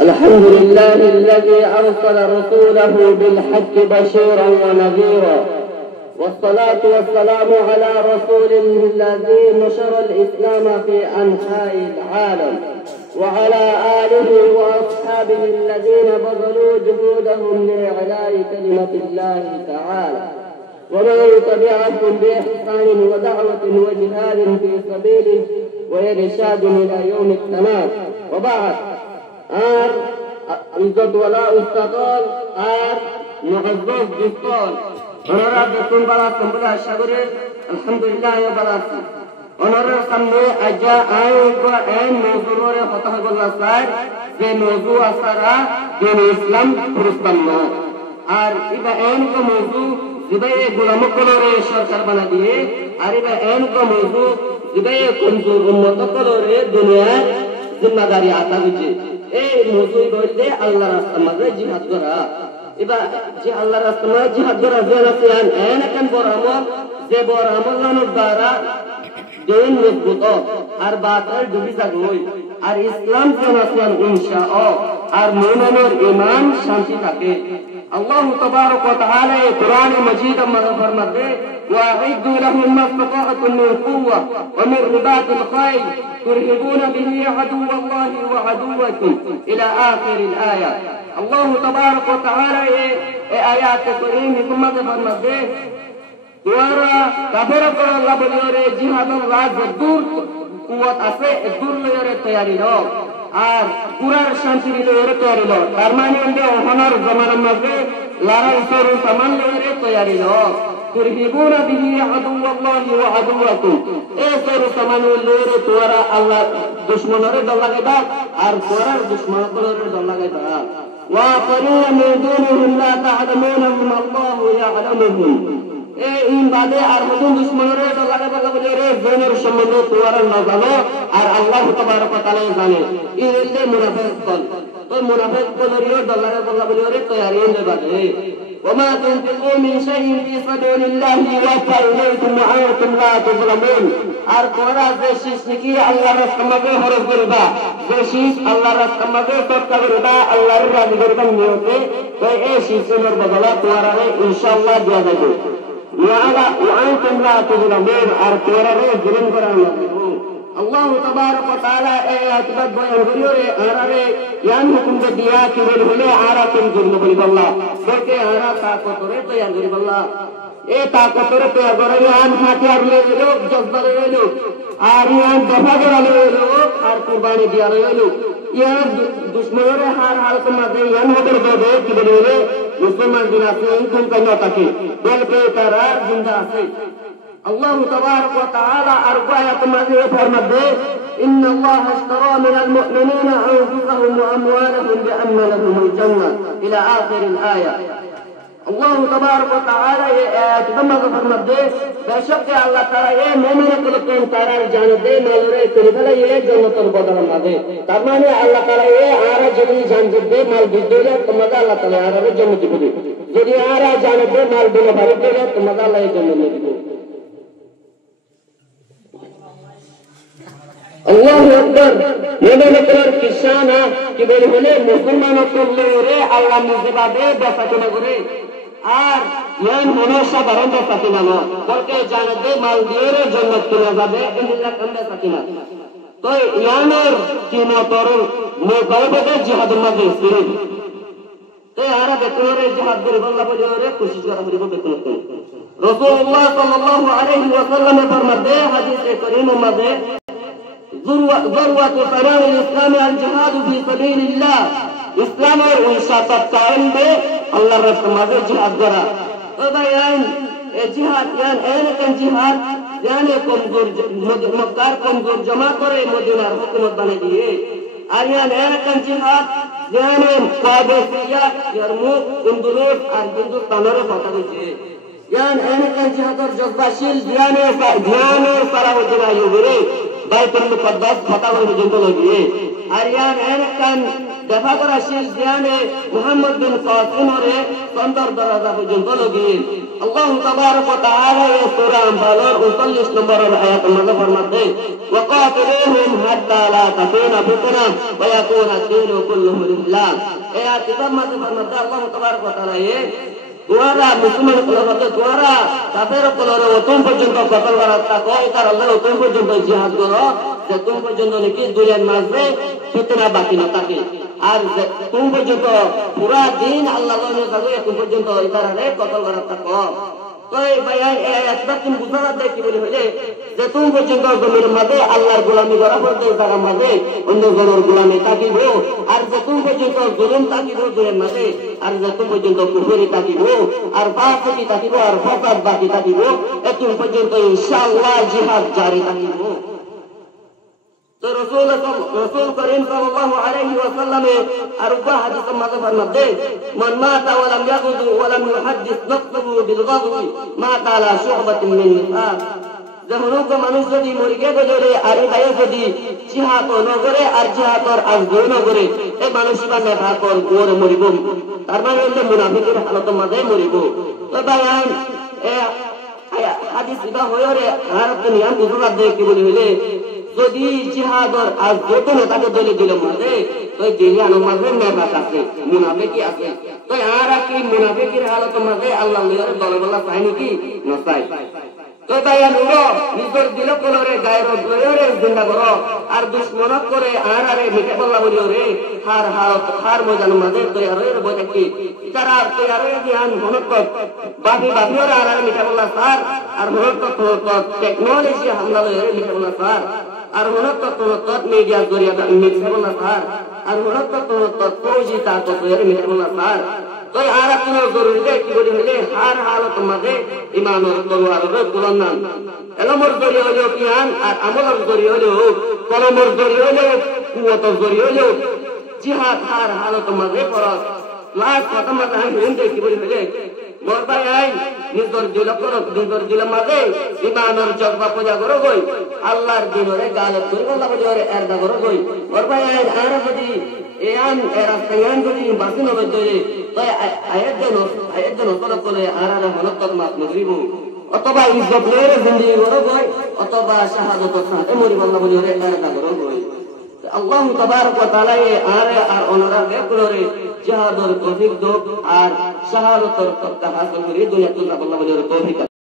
الحمد لله الذي أرسل رسوله بالحق بشيرا ونذيرا، والصلاة والسلام على رسوله الذي نشر الإسلام في أنحاء العالم، وعلى آله وأصحابه الذين بذلوا جهودهم لإعلاء كلمة الله تعالى، ومن تبعهم بإحسان ودعوة وجهاد في سبيله وإرشاد إلى يوم التمام. وبعد، عزت ولا استقال معزز جسال ونرى بكم بلا سنبلا شغره الحمد لله وبلاكم ونرى سنبه أجا آيوكو أين موضوع خطه قول سائر যে মৌজু আসারা দিন ইসলাম প্রস্তাব নয়। আর ইবা এনকো মৌজু যেটা গোলামো কলরে সরকার বানা দিয়ে, আর ইবা এনকো মৌজু যেটা কমজোর উন্নত কলরে দুনিয়া জিম্মাদারি আতা হয়েছে। এই মৌজু বলতে আল্লাহ রাস্তার মাঝে জিহাদ করা। এবার যে আল্লাহ রাস্তার মাঝে জিহাদ করা যে আছে এন এখন বড় আমল, যে বড় আমল দ্বারা দিন মজবুত আর বাতার ডুবি যাবে আর ইসলাম জানাতেন ইনশাআল্লাহ আর মুমিনের ঈমান শান্তি থাকে। আল্লাহ তাবারক ওয়া তাআলা এই কোরআন মাজিদ আমাদের ফরমাতে ওয়া'ইদু লাহুম মাসতাতা'তুম মিন কুওয়া ওয়া মিন রিবাতিল খাইল তুরহিবুনা বিহি আদুওয়াল্লাহি ওয়া আদুওয়াকুম ইলা আখিরিল আয়া। আল্লাহ তাবারক ওয়া তাআলা এই আয়াতে কারীমে আমাদের ফরমাতে তোমরা কাফেররা আল্লাহ বলিওরে জিহাদুল রাজ দূর কুওয়াত আছে দূর লয়রে তৈরি হও আর কুরআন শান্তি লয়রে তৈরি হও। তার মানে হলো ওহনার জামানার মাঝে লড়াই শুরু সামান লয়রে তৈরি হও। তুরহিবুনা বিহি আদুওয়াল্লাহি ওয়া আদুওয়াকুম এই শুরু সামান লয়রে তোমরা আল্লাহ দুশমনরে দল লাগাইবা আর কুরআন দুশমনরে দল লাগাইবা। ওয়া ফারিনা মিন দুনিহিম লা তা'লামুনহুম আল্লাহু ইয়া'লামুহুম। এই বাদে আর নতুন দুশমনের লাগাই পাল্লা বলে রে জনের সম্বন্ধ তোমরা না জানো আর আল্লাহ তাবারক ওয়া তাআলা জানে। এই হইছে মুনাফিক দল। তো মুনাফিক দলের দলারে পাল্লা বলে রে তৈরি হয়ে যাবে। ওমা তুনফিকু মিন শাইইন ফি সাবিলিল্লাহি ওয়াফা ইলাইকুম ওয়া আনতুম লা তুযলামুন। আর তোমরা যে শীষ নাকি আল্লাহর রাস্তায় খরচ করবা, যে শীষ আল্লাহর রাস্তায় খরচ করবা আল্লাহর রাজি করবা নিয়তে, তো এই শীষের বদলা তোমরা ইনশাআল্লাহ দেয়া যাবে। وأنتم لا تظلمون আর তোমরা জুলুম করা না। আল্লাহ তাবারক ওয়া তাআলা এই আয়াত বয়ান করিয়ে আরারে ইয়ান হুকুম দিয়া কি বলে আরা তুমি জুলুম বলি আল্লাহ বলতে আরা তাকতরে তৈরি করি আল্লাহ এই তাকতরে তৈরি করে আন হাতিয়ার লইলো জব্বার লইলো আর ইয়ান দফা করা লইলো আর কুরবানি দিয়া লইলো ইয়ান দুশমনের হার হালত মাঝে ইয়ান হদের দেবে কি বলে মুসলমান দিন আছে কোন কেন থাকে বলতে তারা জিন্দা আছে। আল্লাহ তাবারক ওয়া তাআলা আরবায়াত মাঝে ফরমাবে ইন্নাল্লাহা ইশতারা মিনাল মুমিনিনা আনফুসাহুম ওয়া আমওয়ালাহুম বিআন্না লাহুমুল জান্নাহ ইলা আখিরিল আয়া। আল্লাহ তাবারক ওয়া তাআলা এই আয়াত মাঝে ফরমাবে বেশক আল্লাহ তাআলা এই মুমিনকে তারা জানে দে মালরে করে এই জান্নাতের বদলা মাঝে। তার মানে আল্লাহ তাআলা এই আরা যদি জান দিবে মাল দিলে তোমাদের আল্লাহ তাআলা আরারে জান্নাত দিবে। যদি আরা জানবে মাল বলে ভালো দিলে তোমাদের আল্লাহ এই জান্নাত দিবে। আল্লাহু আকবার। মুমিনের কিসানা কি বলে হলে মুসলমানদের আল্লাহ মুজিবাবে বেসাকিনা করে আর ইয়ান হমেশা বারণ বেসাকিনা না বলকে জানবে মাল দিয়ে জান্নাত চলে যাবে ইল্লা কামে সাকিনা। তো ইয়ানের কিমতর মুকাবালে জিহাদের মাঝে ছিল তো আরা বেতরে জিহাদ করে আল্লাহ বলে কোশিশ করা হবে বেতন। রাসূলুল্লাহ সাল্লাল্লাহু আলাইহি ওয়াসাল্লাম ফরমাতে হাদিসে কারীম মাঝে ذروة سنام الإسلام الجهاد في سبيل الله। إسلام और उनसा कायम में अल्लाह रस्ते में जिहाद करा। तो भाईयान जिहाद यान ऐन जिहाद यान कमजोर मक्कार कमजोर जमा करे मदीनार हुकूमत बने दिए। और यान ऐन जिहाद यान काबेसिया यरमुक इंदुलूस और हिंदुस्तानरे फटा गए। यान ऐन जिहाद और जज्बाशील ध्यान और सारा वजह ये বাইতুল মুকদ্দাস ফটা করে পর্যন্ত লাগিয়ে আর ইয়ান এনকান দেখা করা শেষ জ্ঞানে মুহাম্মদ বিন কাসিমরে সন্দর দরজা পর্যন্ত লগিয়ে আল্লাহ তাবারক ওয়া তাআলা এই সূরা আনফালের 39 নম্বর আয়াতের মধ্যে ফরমাতে ওয়াকাতিলুহুম হাত্তা লা তাকুনা ফিতনা ওয়া ইয়াকুনা ad-দীনু কুল্লুহু লিল্লাহ। এই আয়াতের মধ্যে ফরমাতে আল্লাহ তাবারক ওয়া তাআলা দুয়ারা মুসলমান কলরতে দুয়ারা কাফের কলরে ওতম পর্যন্ত কতল করার থাকো এটার আল্লাহ ওতম পর্যন্ত জিহাদ করো যেতম পর্যন্ত নাকি দুনিয়ার মাঝে ফিতনা বাকি না থাকে আর তুমি পর্যন্ত পুরা দিন আল্লাহ থাকো এতম পর্যন্ত এটারে কতল করার থাকো। তো এই ভাইয়া এই আয়াতটা তুমি বুঝাতে দেয় কি বলে হইলে যে তুমি পর্যন্ত জমির মাঝে আল্লাহর গোলামি করা পর্যন্ত তার মাঝে অন্য জনের গোলামি থাকিব আর যে তুমি পর্যন্ত জুলুম থাকিব জুলের মাঝে আর যে তুমি পর্যন্ত কুফরি থাকিব আর ফাসিকি থাকিব আর ফাসাদ বাকি থাকিব এতম পর্যন্ত ইনশাআল্লাহ জিহাদ জারি থাকিব। তো রাসূল করিম সাল্লাল্লাহু আলাইহি ওয়াসাল্লামে আরবা হাদিসের মধ্যে ফরমাতে মান মাতা ওয়া লাম ইয়াগুযু ওয়া লাম ইউহাদ্দিস নাফসুহু বিল গাযwi মাতা আলা শু'বাতিন মিন নিফাক। যখন মানুষ যদি মরে গেলে আর এই যদি জিহাদ ন করে আর জিহাদর আজও ন করে এই মানুষ বা নেফাকর গোরে মরিব তার মানে হলো মুনাফিকের হালত মাঝে মরিব। তো ভাই হাদিস ইবা হয়রে আর নিয়ম বুঝার দেয় কি বলি হইলে যদি জিহাদর আজ যত নেতাকে দলে দিল মাঝে তো জিহাদের মাঝে নেফাক আছে মুনাফিকি আছে। তো আর কি মুনাফিকের হালত মাঝে আল্লাহ দলবলা চাই নাকি নচাই। তো তাই নিজের দিল কলরে গায়ের লয়রে জিন্দা করো আর দুশ্মনত করে আর আরে মিঠে বললা বলি রে হার মজান মাঝে তৈয়ার বই থাকি তারা তৈয়ার জ্ঞান হনক বাকি বাকিওর আর আরে মিঠে বললা স্যার আর হনক টেকনোলজি হামলা লয়রে মিঠে বললা স্যার আর হনক মিডিয়া জরিয়া মিঠে বললা স্যার আর হনক ফৌজি তার তৈয়ার মিঠে বললা স্যার। তো আর কোনো জরুরি দেয় কি বলি হইলে হার হালত মাঝে ইমানের তলোয়ারের তুলনান এলমর জড়িয়ে হলেও জ্ঞান আর আমলের জড়িয়ে হলেও কলমের জড়িয়ে হলেও কুয়তের জড়িয়ে হলেও জিহাদ হার হালত মাঝে ফরজ লাস্ট কথা মাথা হিন্দে কি বলি হইলে মোর ভাই আই নিজর দিল করো নিজর দিল মাঝে ইমানের জজ্বা পূজা করো গই আল্লাহর দিনরে গালত করি আল্লাহ বলি ওরে এরদা করো গই মোর ভাই আই আর যদি এয়ান এরা সায়ান যদি বাসি নবে তৈরি তো আয়াত দেন তরফ করে আর আর হনতক মাপ নগরিব অথবা ইজ্জত লয়ে জিন্দেগি করো গই অথবা শাহাদাত সাথে মরিব আল্লাহ বলি ওরে এরদা করো গই। আল্লাহ তাবারক ওয়া তাআলা আর ওনারা বেকুলরে জিহাদর তৌফিক দাও আর শাহাদাতর তকতা হাসিল করে দুনিয়াতে আল্লাহ বলি ওরে তৌফিক